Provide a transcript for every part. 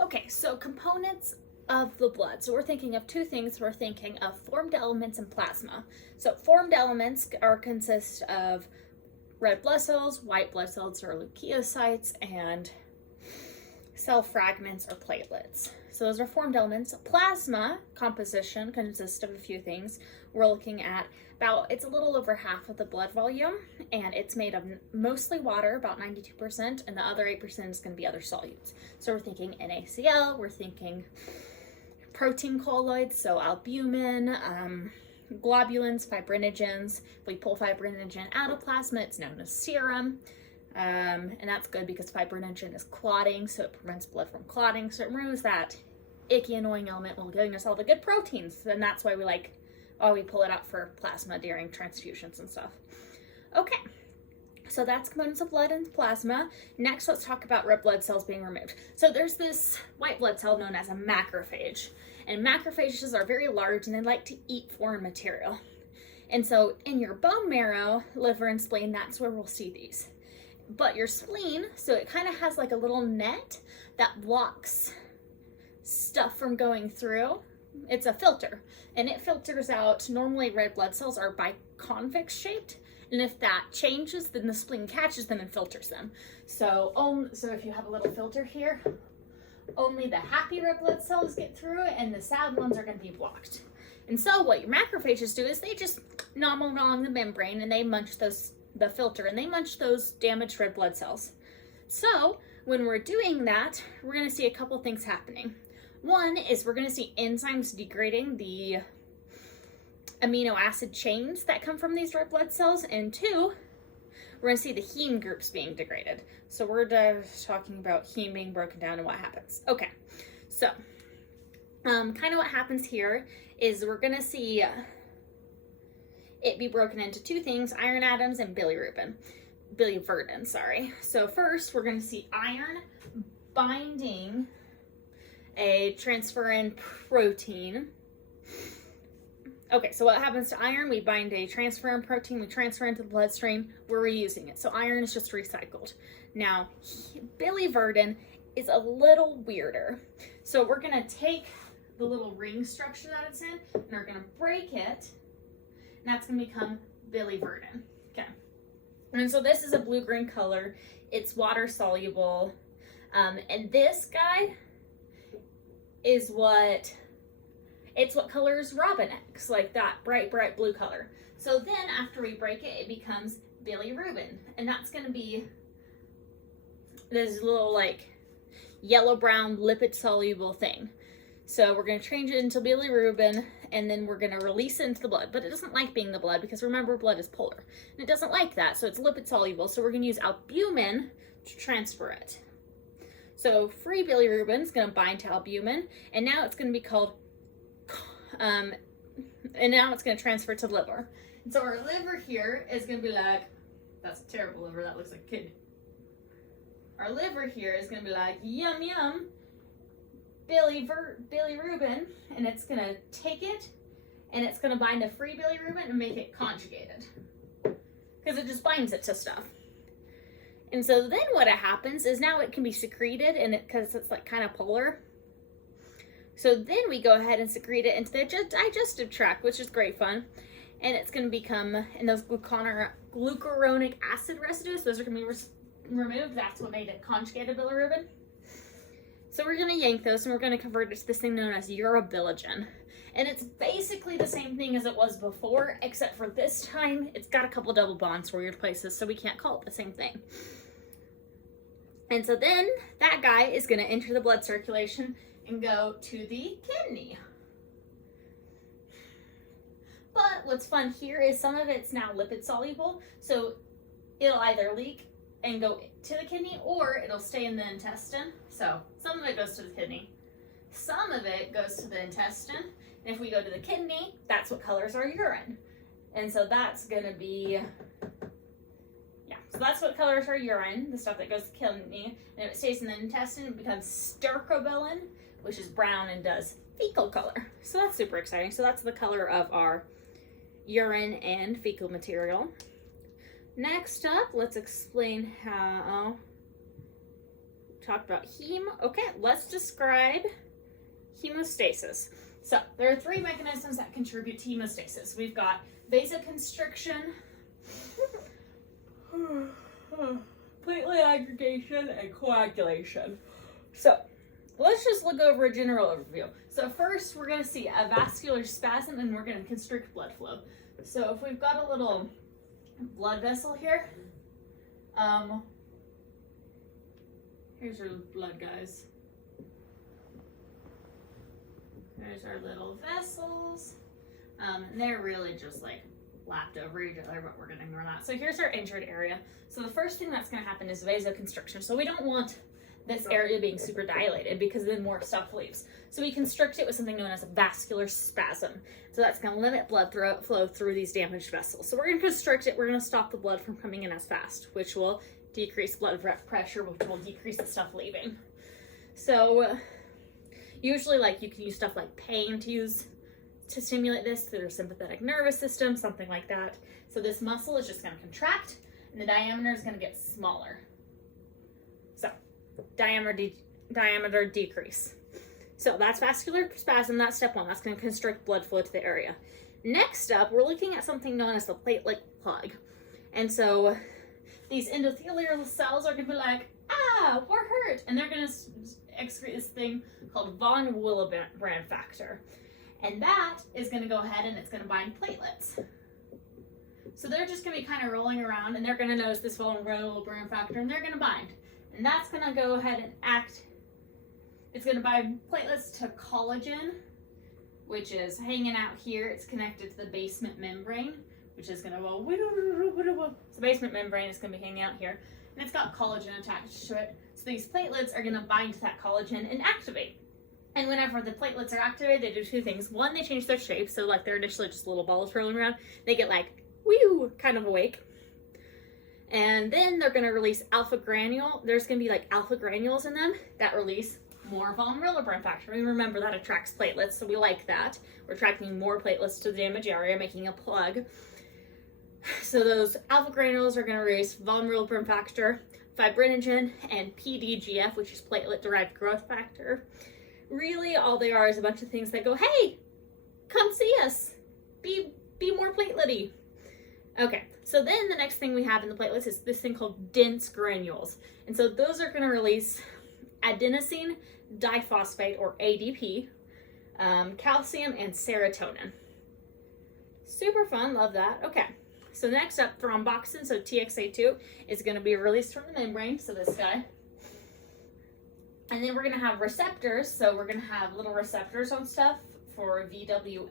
Okay, so components of the blood. So we're thinking of two things. We're thinking of formed elements and plasma. So formed elements consist of red blood cells, white blood cells or leukocytes, and cell fragments or platelets. So those are formed elements. Plasma composition consists of a few things. We're looking at it's a little over half of the blood volume, and it's made of mostly water, about 92%, and the other 8% is going to be other solutes. So we're thinking NaCl, we're thinking protein colloids, so albumin, globulins, fibrinogens. If we pull fibrinogen out of plasma, it's known as serum. And that's good because fibrinogen is clotting, so it prevents blood from clotting. So it removes that icky, annoying element while giving us all the good proteins. And that's why we pull it out for plasma during transfusions and stuff. Okay, so that's components of blood and plasma. Next, let's talk about red blood cells being removed. So there's this white blood cell known as a macrophage. And macrophages are very large and they like to eat foreign material. And so in your bone marrow, liver, and spleen, that's where we'll see these. But your spleen, so it kind of has like a little net that blocks stuff from going through. It's a filter, and it filters out, normally red blood cells are biconvex shaped, and if that changes, then the spleen catches them and filters them. So if you have a little filter here, only the happy red blood cells get through it, and the sad ones are going to be blocked. And so what your macrophages do is they just gnaw along the membrane, and they munch the filter, and they munch those damaged red blood cells. So when we're doing that, we're going to see a couple things happening. One is we're going to see enzymes degrading the amino acid chains that come from these red blood cells, and two, we're going to see the heme groups being degraded. So we're talking about heme being broken down and what happens. Okay, so kind of what happens here is we're going to see it be broken into two things: iron atoms and biliverdin, sorry. So first, we're going to see iron binding a transferrin protein. Okay, so what happens to iron? We bind a transferrin protein, we transfer into the bloodstream, we're reusing it. So iron is just recycled. Now, biliverdin is a little weirder. So we're going to take the little ring structure that it's in, and we're going to break it, and that's going to become biliverdin. Okay. And so this is a blue-green color. It's water soluble. And this guy is what colors Robin X, like that bright blue color. So then after we break it, it becomes bilirubin, and that's going to be this little like yellow-brown lipid-soluble thing. So we're going to change it into bilirubin, and then we're going to release it into the blood. But it doesn't like being in the blood because remember, blood is polar. And it doesn't like that, so it's lipid-soluble. So we're going to use albumin to transfer it. So free bilirubin is going to bind to albumin, and now it's going to be called, and now it's going to transfer to the liver. And so our liver here is going to be like, that's a terrible liver, that looks like a kidney. Our liver here is going to be like, yum, yum, bilirubin, and it's going to take it, and it's going to bind the free bilirubin and make it conjugated. Because it just binds it to stuff. And so then what happens is now it can be secreted, and because it's like kind of polar. So then we go ahead and secrete it into the digestive tract, which is great fun. And it's going to become, and those glucuronic acid residues, those are going to be removed. That's what made it conjugated bilirubin. So we're going to yank those, and we're going to convert it to this thing known as urobilinogen. And it's basically the same thing as it was before, except for this time, it's got a couple double bonds for weird places, so we can't call it the same thing. And so then that guy is going to enter the blood circulation and go to the kidney. But what's fun here is some of it's now lipid soluble, so it'll either leak and go to the kidney, or it'll stay in the intestine. So some of it goes to the kidney, some of it goes to the intestine, and if we go to the kidney, that's what colors our urine. And so that's going to be, so that's what colors our urine, the stuff that goes to the kidney. And if it stays in the intestine, it becomes stercobilin, which is brown and does fecal color. So that's super exciting. So that's the color of our urine and fecal material. Next up, let's explain how talked about okay, let's describe hemostasis. So there are three mechanisms that contribute to hemostasis. We've got vasoconstriction, platelet aggregation, and coagulation. So let's just look over a general overview. So first we're going to see a vascular spasm and we're going to constrict blood flow. So if we've got a little blood vessel here, here's our blood, guys. There's our little vessels. And they're really just like lapped over each other, but we're gonna ignore that. So here's our injured area. So the first thing that's gonna happen is vasoconstriction. So we don't want this area being super dilated because then more stuff leaves. So we constrict it with something known as a vascular spasm. So that's gonna limit blood flow through these damaged vessels. So we're gonna constrict it, we're gonna stop the blood from coming in as fast, which will decrease blood pressure, which will decrease the stuff leaving. So usually like you can use stuff like pain to stimulate this through the sympathetic nervous system, something like that. So this muscle is just going to contract and the diameter is going to get smaller. So diameter decrease. So that's vascular spasm, that's step one. That's going to constrict blood flow to the area. Next up, we're looking at something known as the platelet plug. And so these endothelial cells are going to be like, ah, we're hurt. And they're going to excrete this thing called von Willebrand factor. And that is going to go ahead and it's going to bind platelets. So they're just going to be kind of rolling around and they're going to notice this von Willebrand factor and they're going to bind. And that's going to go ahead and act, it's going to bind platelets to collagen, which is hanging out here. It's connected to the basement membrane, which is going to go, so the basement membrane is going to be hanging out here. And it's got collagen attached to it. So these platelets are going to bind to that collagen and activate. And whenever the platelets are activated, they do two things. One, they change their shape. So like they're initially just little balls rolling around. They get like, woo, kind of awake. And then they're going to release alpha granule. There's going to be like alpha granules in them that release more von Willebrand factor. And remember that attracts platelets, so we like that. We're attracting more platelets to the damaged area, making a plug. So those alpha granules are going to release von Willebrand factor, fibrinogen, and PDGF, which is platelet-derived growth factor. Really, all they are is a bunch of things that go, hey, come see us. Be more platelety. Okay, so then the next thing we have in the platelets is this thing called dense granules. And so those are going to release adenosine diphosphate, or ADP, calcium, and serotonin. Super fun, love that. Okay, so next up, thromboxane, so TXA2, is going to be released from the membrane, so this guy. And then we're going to have receptors, so we're going to have little receptors on stuff for VWF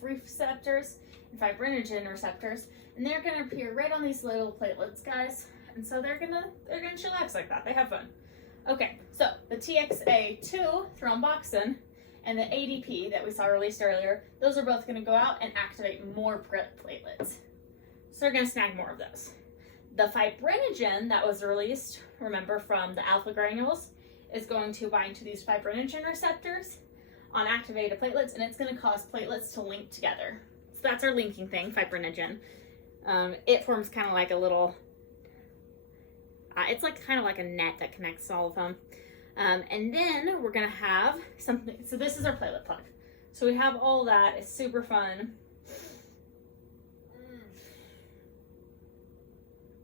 receptors and fibrinogen receptors, and they're going to appear right on these little platelets, guys. And so they're gonna chillax like that. They have fun. Okay, so the TXA2 thromboxane and the ADP that we saw released earlier, those are both going to go out and activate more platelets. So they're going to snag more of those. The fibrinogen that was released, remember, from the alpha granules, is going to bind to these fibrinogen receptors on activated platelets, and it's going to cause platelets to link together. So that's our linking thing, fibrinogen. It forms kind of like a little, it's like kind of like a net that connects all of them. And then we're going to have something, so this is our platelet plug. So we have all that, it's super fun.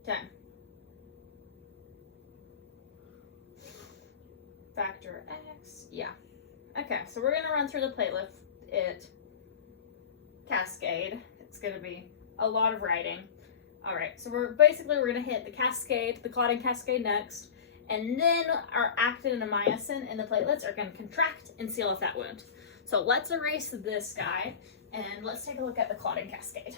Okay. Factor X, yeah. Okay, so we're gonna run through the platelet cascade. It's gonna be a lot of writing. All right, so we're gonna hit the cascade, the clotting cascade next, and then our actin and myosin in the platelets are gonna contract and seal off that wound. So let's erase this guy and let's take a look at the clotting cascade.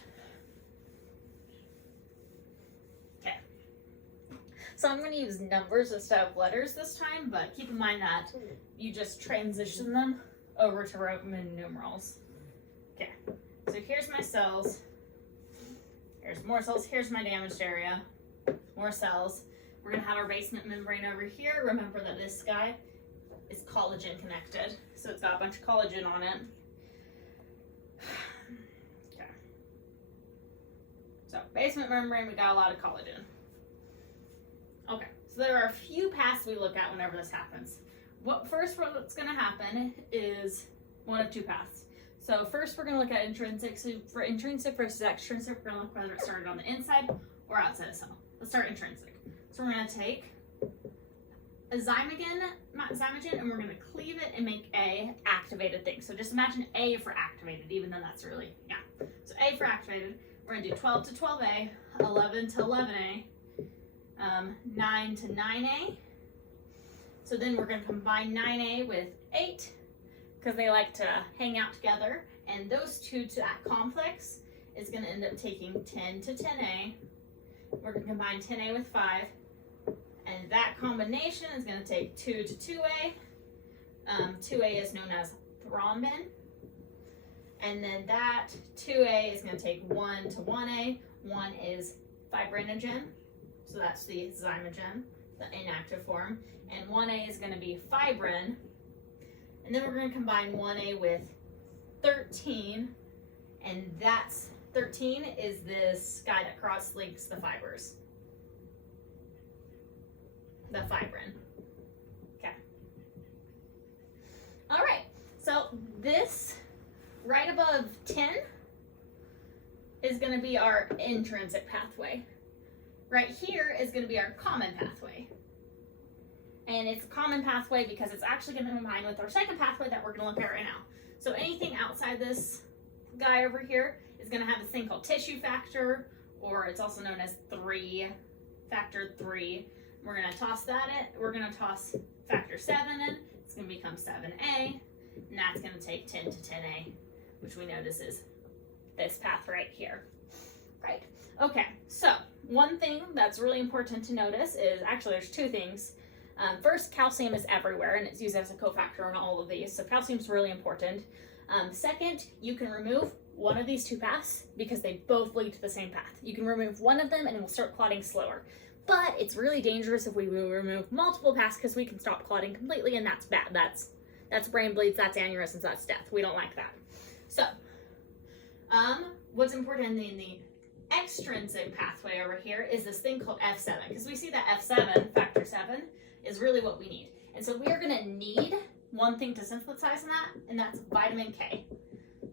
So I'm going to use numbers instead of letters this time, but keep in mind that you just transition them over to Roman numerals. Okay, so here's my cells. Here's more cells. Here's my damaged area. More cells. We're going to have our basement membrane over here. Remember that this guy is collagen connected, so it's got a bunch of collagen on it. Okay. So basement membrane, we got a lot of collagen. Okay, So there are a few paths we look at whenever this happens. What's going to happen is one of two paths. So first we're going to look at intrinsic. So for intrinsic versus extrinsic, we're going to look whether it started on the inside or outside the cell. Let's start intrinsic. So we're going to take a zymogen, and we're going to cleave it and make A activated thing. So just imagine A for activated, even though that's really, So A for activated, we're going to do 12 to 12A, 11 to 11A, 9 to 9A. So then we're going to combine 9A with 8 because they like to hang out together. And those two to that complex is going to end up taking 10 to 10A. We're going to combine 10A with 5. And that combination is going to take 2 to 2A. 2A is known as thrombin. And then that 2A is going to take 1 to 1A. 1 is fibrinogen. So that's the zymogen, the inactive form. And 1A is going to be fibrin. And then we're going to combine 1A with 13. And that's 13 is this guy that cross-links the fibers. The fibrin. Okay. All right. So this right above 10 is going to be our intrinsic pathway. Right here is going to be our common pathway. And it's a common pathway because it's actually going to combine with our second pathway that we're going to look at right now. So anything outside this guy over here is going to have this thing called tissue factor, or it's also known as factor 3. We're going to toss that in. We're going to toss factor 7 in. It's going to become 7A, and that's going to take 10 to 10A, which we notice is this path right here. Right. Okay, so one thing that's really important to notice is, actually there's two things. First, calcium is everywhere, and it's used as a cofactor in all of these, so calcium's really important. Second, you can remove one of these two paths because they both lead to the same path. You can remove one of them and it will start clotting slower. But it's really dangerous if we remove multiple paths because we can stop clotting completely, and that's bad. That's brain bleeds, that's aneurysms, that's death. We don't like that. So, what's important in the extrinsic pathway over here is this thing called F7, because we see that F7, factor 7, is really what we need. And so we are going to need one thing to synthesize in that, and that's vitamin K.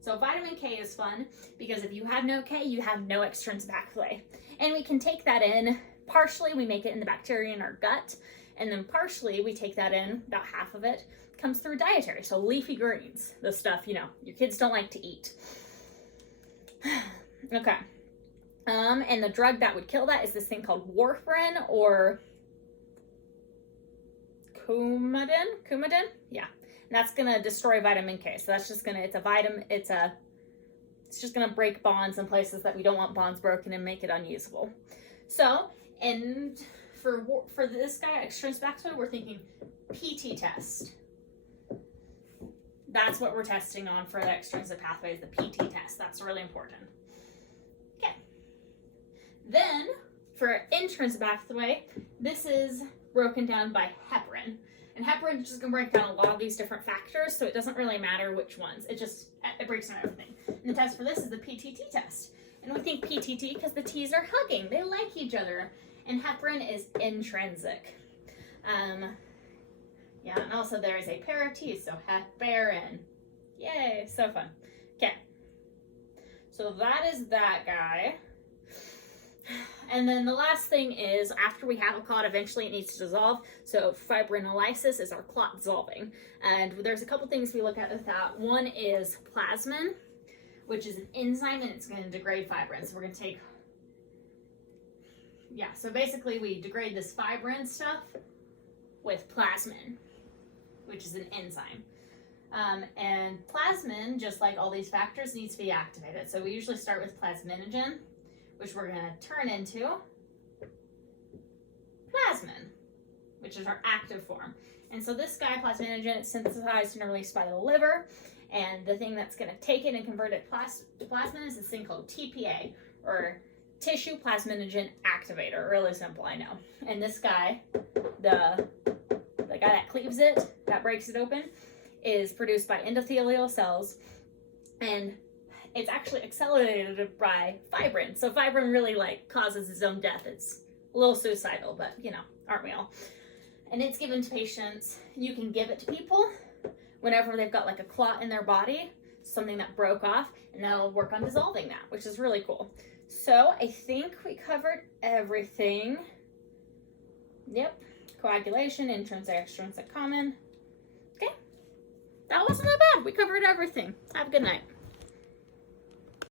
So vitamin K is fun because if you have no K, you have no extrinsic pathway. And we can take that in, partially we make it in the bacteria in our gut, and then partially we take that in, about half of it comes through dietary. So leafy greens, the stuff, your kids don't like to eat. Okay. And the drug that would kill that is this thing called warfarin or Coumadin, yeah. And that's gonna destroy vitamin K. So that's just gonna, it's just gonna break bonds in places that we don't want bonds broken and make it unusable. So, and for this guy, extrinsic pathway, we're thinking PT test. That's what we're testing on for the extrinsic pathway, is the PT test. That's really important. Okay. Then, for intrinsic pathway, this is broken down by heparin. And heparin is just going to break down a lot of these different factors, so it doesn't really matter which ones. It breaks down everything. And the test for this is the PTT test. And we think PTT because the T's are hugging. They like each other. And heparin is intrinsic. Yeah, and also there is a pair of T's, so heparin. Yay, so fun. Okay. So that is that guy. And then the last thing is, after we have a clot, eventually it needs to dissolve. So fibrinolysis is our clot dissolving. And there's a couple things we look at with that. One is plasmin, which is an enzyme, and it's going to degrade fibrin. So we're going to take, so basically we degrade this fibrin stuff with plasmin, which is an enzyme. And plasmin, just like all these factors, needs to be activated. So we usually start with plasminogen, which we're going to turn into plasmin, which is our active form. And so this guy, plasminogen, is synthesized and released by the liver. And the thing that's going to take it and convert it to plasmin is this thing called TPA, or tissue plasminogen activator. Really simple, I know. And this guy, the guy that cleaves it, that breaks it open, is produced by endothelial cells. And it's actually accelerated by fibrin. So fibrin really causes its own death. It's A little suicidal, but you know, aren't we all? And it's given to patients. You can give it to people whenever they've got like a clot in their body, something that broke off, and that'll work on dissolving that, which is really cool. So I think we covered everything. Yep, coagulation, intrinsic, extrinsic, common. Okay, that wasn't that bad. We covered everything. Have a good night.